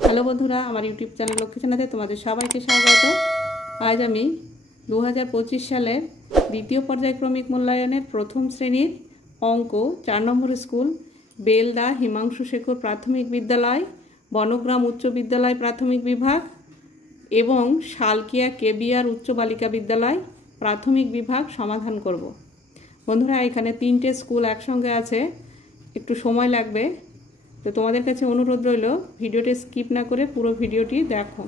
Hello বন্ধুরা, আমার YouTube channel Lakshmi চ্যানেলে তোমাদের সবাইকে স্বাগত। আজ আমি 2025 সালের দ্বিতীয় পর্যায়ক্রমিক মূল্যায়নের প্রথম শ্রেণীর অঙ্ক 4 নম্বর স্কুল বেলদা হিমাংশু শেখর প্রাথমিক বিদ্যালয়, বনগ্রাম উচ্চ বিদ্যালয় প্রাথমিক বিভাগ এবং শালকিয়া কেবিআর উচ্চ বালিকা বিদ্যালয় প্রাথমিক বিভাগ সমাধান করব। বন্ধুরা, এখানে 3টে স্কুল একসঙ্গে আছে, একটু সময় লাগবে, তো তোমাদের কাছে অনুরোধ রইল ভিডিওটি স্কিপ না করে পুরো ভিডিওটি দেখো।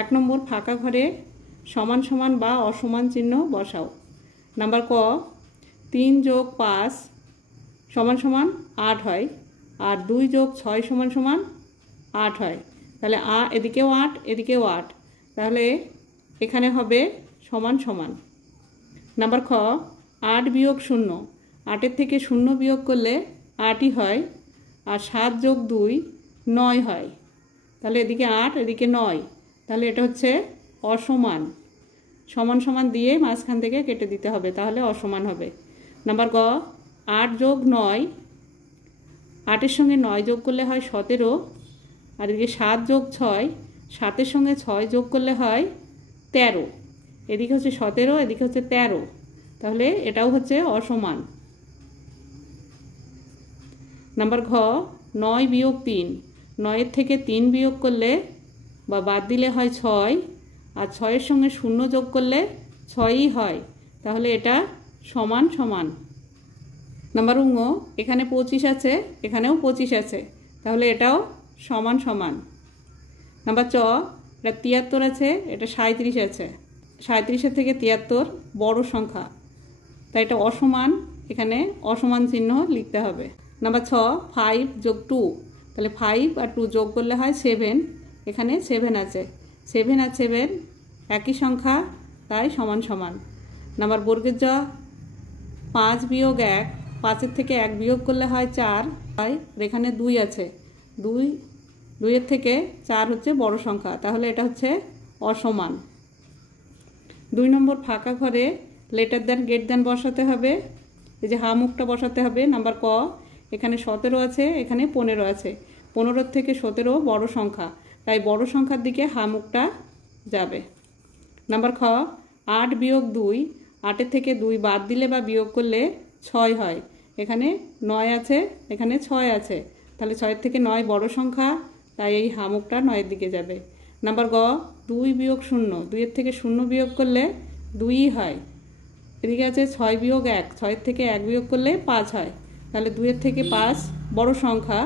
1 নম্বর, ফাঁকা ঘরে সমান সমান বা অসমান চিহ্ন বসাও। নাম্বার ক, 3 + 5 = 8 হয়, আর 2 + 6 = 8 হয়। তাহলে এদিকেও 8 এদিকেও 8, তাহলে এখানে হবে সমান সমান। নাম্বার খ, 8 - 0, 8-এর থেকে 0 বিয়োগ করলে 8ই হয়, আর 7 + 2 9 হয়। তাহলে এদিকে 8 এদিকে 9, তাহলে এটা হচ্ছে অসমান। সমান সমান দিয়ে মাঝখান থেকে কেটে দিতে হবে, তাহলে অসমান হবে। নাম্বার গ, 8 + 9, 8-এর সঙ্গে 9 যোগ করলে হয় 17, আর এদিকে 7 + 6, 7-এর সঙ্গে 6 যোগ করলে হয় 13। এদিকে হচ্ছে 17, এদিকে হচ্ছে 13, তাহলে এটাও হচ্ছে অসমান। নাম্বার ঘ, 9 - 3, 9-এর থেকে 3 বিয়োগ করলে বা বাদ দিলে হয় 6, আর 6-এর সঙ্গে 0 যোগ করলে 6ই হয়, তাহলে এটা সমান সমান। নাম্বার ঙ, এখানে 25 আছে, এখানেও 25 আছে, তাহলে এটাও সমান সমান। নাম্বার চ, এটা 73 আছে, এটা 37 আছে, 37-এর থেকে 73 বড় সংখ্যা, তাই এটা অসমান, এখানে অসমান চিহ্ন লিখতে হবে। নাম্বার ছ, 5 + 2, তাহলে 5 আর 2 যোগ করলে হয় 7, এখানে 7 আছে, 7 আর 7 একই সংখ্যা, তাই সমান সমান। নাম্বার বর্গের জ, 5 - 1, 5-এর থেকে 1 বিয়োগ করলে হয় 4, তাই এখানে 2 আছে, 2-এর থেকে 4 হচ্ছে বড় সংখ্যা, তাহলে এটা হচ্ছে অসমান। 2 নম্বর, ফাঁকা ঘরে লেটার দেন গেট দেন বসাতে হবে, এই যে হা মুখটা বসাতে হবে। নাম্বার ক, এখানে 17 আছে, এখানে 15 আছে, 15-এর থেকে 17 বড় সংখ্যা, তাই বড় সংখ্যার দিকে হা মুখটা যাবে। নাম্বার খ, 8 - 2, 8-এর থেকে 2 বাদ দিলে বা বিয়োগ করলে 6 হয়, এখানে 9 আছে, এখানে 6 আছে, তাহলে 6-এর থেকে 9 বড় সংখ্যা, তাই এই হা মুখটা 9-এর দিকে যাবে। নাম্বার গ, 2 - 0, 2-এর থেকে 0 বিয়োগ করলে 2ই হয়, এদিকে আছে 6 - 1, 6-এর থেকে 1 বিয়োগ করলে 5 হয়, তাহলে 2-এর থেকে 5 বড় সংখ্যা,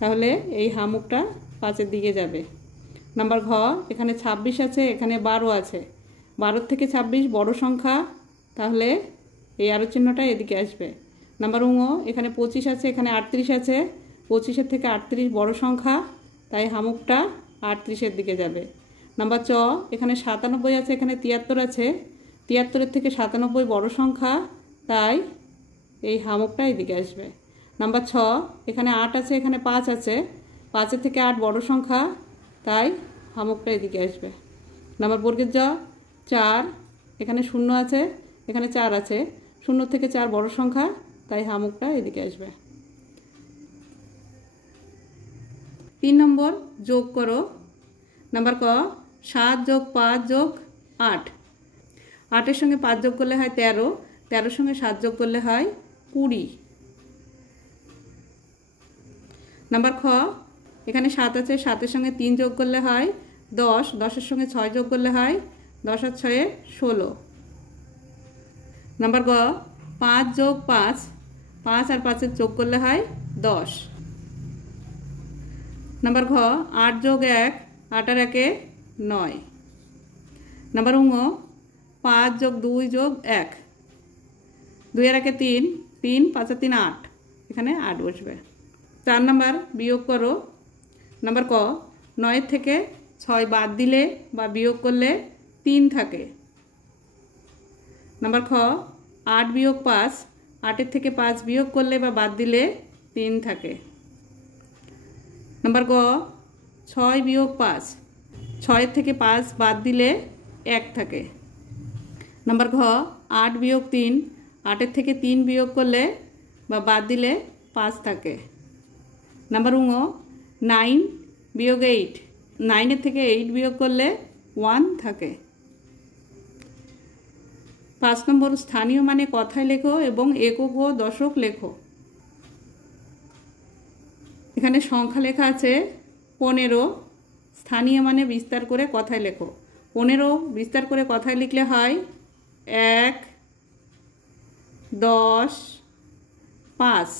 তাহলে এই হা মুখটা 5-এর দিকে যাবে। নাম্বার ঘ, এখানে 26 আছে, এখানে 12 আছে, 12-এর থেকে 26 বড় সংখ্যা, তাহলে এই আরো চিহ্নটা এদিকে আসবে। নাম্বার ঙ, এখানে 25 আছে, এখানে 38 আছে, 25-এর থেকে 38 বড় সংখ্যা, তাই হা মুখটা 38-এর দিকে যাবে। নাম্বার চ, এখানে 97 আছে, এখানে 73 আছে, 73-এর থেকে 97 বড় সংখ্যা, তাই এই হা মুখটা এদিকে আসবে। নাম্বার ছ, এখানে 8 আছে, এখানে 5 আছে, 5-এর থেকে 8 বড় সংখ্যা, তাই হা মুখটা এদিকে আসবে। নাম্বার বর্গের জ, 4, এখানে 0 আছে, এখানে 4 আছে, 0 থেকে 4 বড় সংখ্যা, তাই হা মুখটা এদিকে আসবে। 3 নম্বর, যোগ করো। নাম্বার ক, 7 + 5 + 8, 8-এর সঙ্গে 5 যোগ করলে হয় 13, 13-এর সঙ্গে 7 যোগ করলে হয় 20। নাম্বার খ, এখানে 7 আছে, 7-এর সঙ্গে 3 যোগ করলে হয় 10, 10-এর সঙ্গে 6 যোগ করলে হয় 10 আর 6 16। নাম্বার গ, 5 + 5, 5 আর 5-এর যোগ করলে হয় 10। নাম্বার ঘ, 8 + 1, 8 আর 1 9। নাম্বার ঙ, 5 + 2 + 1, 2 আর 1 3, 3, 5 আর 3 8, এখানে 8 বসবে। 4 নাম্বার, বিয়োগ করো। নাম্বার ক, 9-এর থেকে 6 বাদ দিলে বা বিয়োগ করলে 3 থাকে। নাম্বার খ, 8 - 5, 8-এর থেকে 5 বিয়োগ করলে বা বাদ দিলে 3 থাকে। নাম্বার গ, 6 - 5, 6-এর থেকে 5 বাদ দিলে 1 থাকে। নাম্বার ঘ, 8 - 3, 8-এর থেকে 3 বিয়োগ করলে বা বাদ দিলে 5 থাকে। নাম্বার ঙ, 9 বিয়োগ 8, 9 থেকে 8 বিয়োগ করলে 1 থাকে। 5 নম্বর স্থানীয় মানে কথায় লেখো এবং একক ও দশক লেখো। এখানে সংখ্যা লেখা আছে 15, স্থানীয় মানে বিস্তার করে কথায় লেখো। 15 বিস্তার করে কথায় লিখলে হয় 1, 10, 5।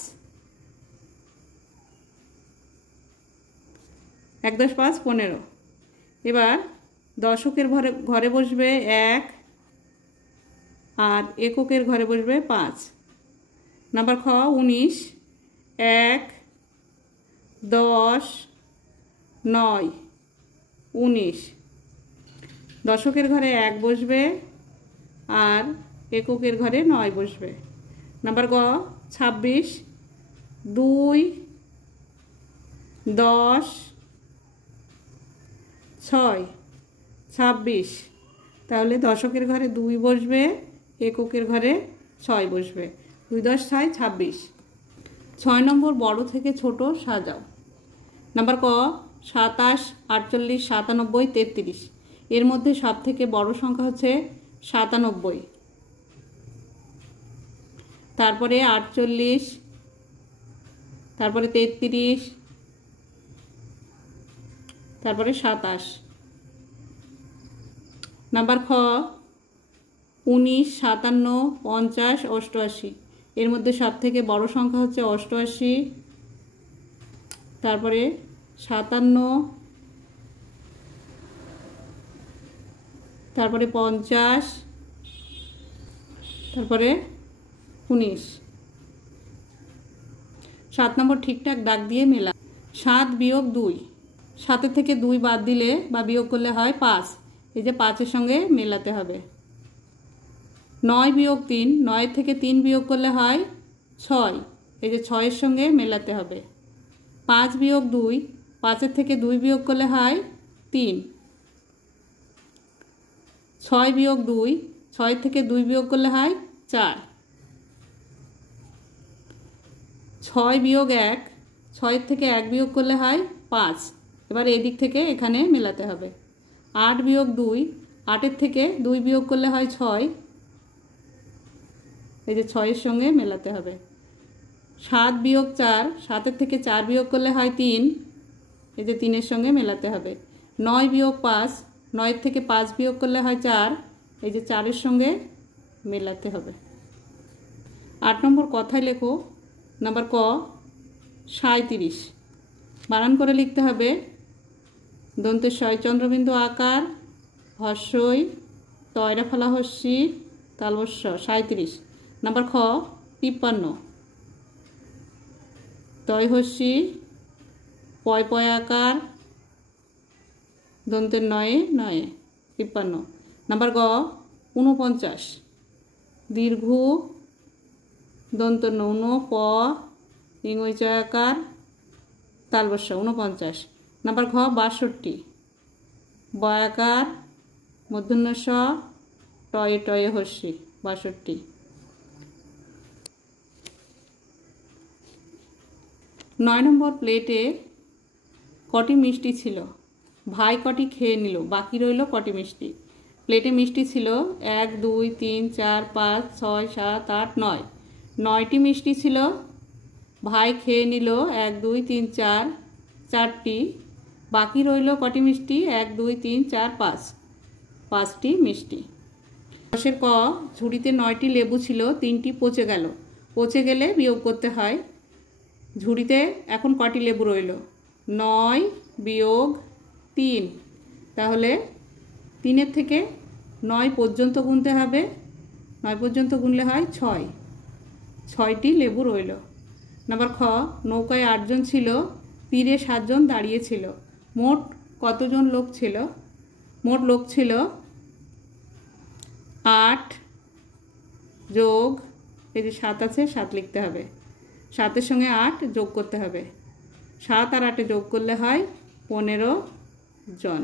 1, 10, 5, 15। এবার দশকের ঘরে বসবে 1 আর এককের ঘরে বসবে 5। নাম্বার খ 19, 1, 10, 9, 19। দশকের ঘরে 1 বসবে আর এককের ঘরে 9 বসবে। নাম্বার গ 26, 2, 10, 6, 26। তাহলে দশকের ঘরে 2 বসবে, এককের ঘরে 6 বসবে। 2, 10, 6, 26। 6 নম্বর বড় থেকে ছোট সাজাও। নাম্বার ক 27, 48, 97, 33। এর মধ্যে সব থেকে বড় সংখ্যা হচ্ছে 97। তারপরে 48, তারপরে 33, তারপরে 27। নাম্বার খ 19, 57, 50, 88। এর মধ্যে সব থেকে বড় সংখ্যা হচ্ছে 88। তারপরে 57, তারপরে 50, তারপরে 19। 7 নম্বর ঠিকঠাক দাগ দিয়ে মেলা। 7 বিয়োগ 2, 7 থেকে 2 বাদ দিলে বা বিয়োগ করলে হয় 5। এই যে 5-এর সঙ্গে মেলাতে হবে। 9 বিয়োগ 3, 9 থেকে 3 বিয়োগ করলে হয় 6। এই যে 6-এর সঙ্গে মেলাতে হবে। 5 বিয়োগ 2, 5-এর থেকে 2 বিয়োগ করলে হয় 3। 6 বিয়োগ 2, 6 থেকে 2 বিয়োগ করলে হয় 4। 6 বিয়োগ 1, 6 থেকে 1 বিয়োগ করলে হয় 5। এবার এই দিক থেকে এখানে মেলাতে হবে। 8 বিয়োগ 2, 8-এর থেকে 2 বিয়োগ করলে হয় 6। এই যে 6-এর সঙ্গে মেলাতে হবে। 7 বিয়োগ 4, 7-এর থেকে 4 বিয়োগ করলে হয় 3। এই যে 3-এর সঙ্গে মেলাতে হবে। 9 বিয়োগ 5, 9-এর থেকে 5 বিয়োগ করলে হয় 4। এই যে 4-এর সঙ্গে মেলাতে হবে। 8 নম্বর কথায় লেখো। নাম্বার ক 37। বানান করে লিখতে হবে। দন্তের শয় চন্দ্রবিন্দু আকার, হস্যই, তয়রা ফলা হস্যি, তালবস্য 37। নাম্বার খ 53। তয় হস্যি, পয় পয় আকার, দন্তের নয়ে নয়ে 53। নাম্বার গ 49। দীর্ঘ, দন্ত নৌন, প, ইংই চয়াকার, তালবস্য 49। নাম্বার ঘ 62। বয়াকার, মূর্ধন্য ষ, টয়ে টয়ে হস্যি 62। 9 নম্বর প্লেটে কটি মিষ্টি ছিল? ভাই কটি খেয়ে নিল, বাকি রইল কটি মিষ্টি? প্লেটে মিষ্টি ছিল 1, 2, 3, 4, 5, 6, 7, 8, 9। 9টি মিষ্টি ছিল। ভাই খেয়ে নিল 1, 2, 3, 4, 4টি। বাকি রইল কটি মিষ্টি? 1, 2, 3, 4, 5, 5টি মিষ্টি। 10-এর ক ঝুড়িতে 9টি লেবু ছিল, 3টি পচে গেল। পচে গেলে বিয়োগ করতে হয়। ঝুড়িতে এখন কটি লেবু রইল? 9 বিয়োগ 3। তাহলে 3-এর থেকে 9 পর্যন্ত গুনতে হবে। 9 পর্যন্ত গুনলে হয় 6। 6টি লেবু রইল। নাম্বার খ নৌকায় 8 জন ছিল, তীরে 7 জন দাঁড়িয়েছিল। মোট কতজন লোক ছিল? মোট লোক ছিল 8 যোগ, এই যে 7 আছে, 7 লিখতে হবে। 7-এর সঙ্গে 8 যোগ করতে হবে। 7 আর 8 যোগ করলে হয় 15 জন।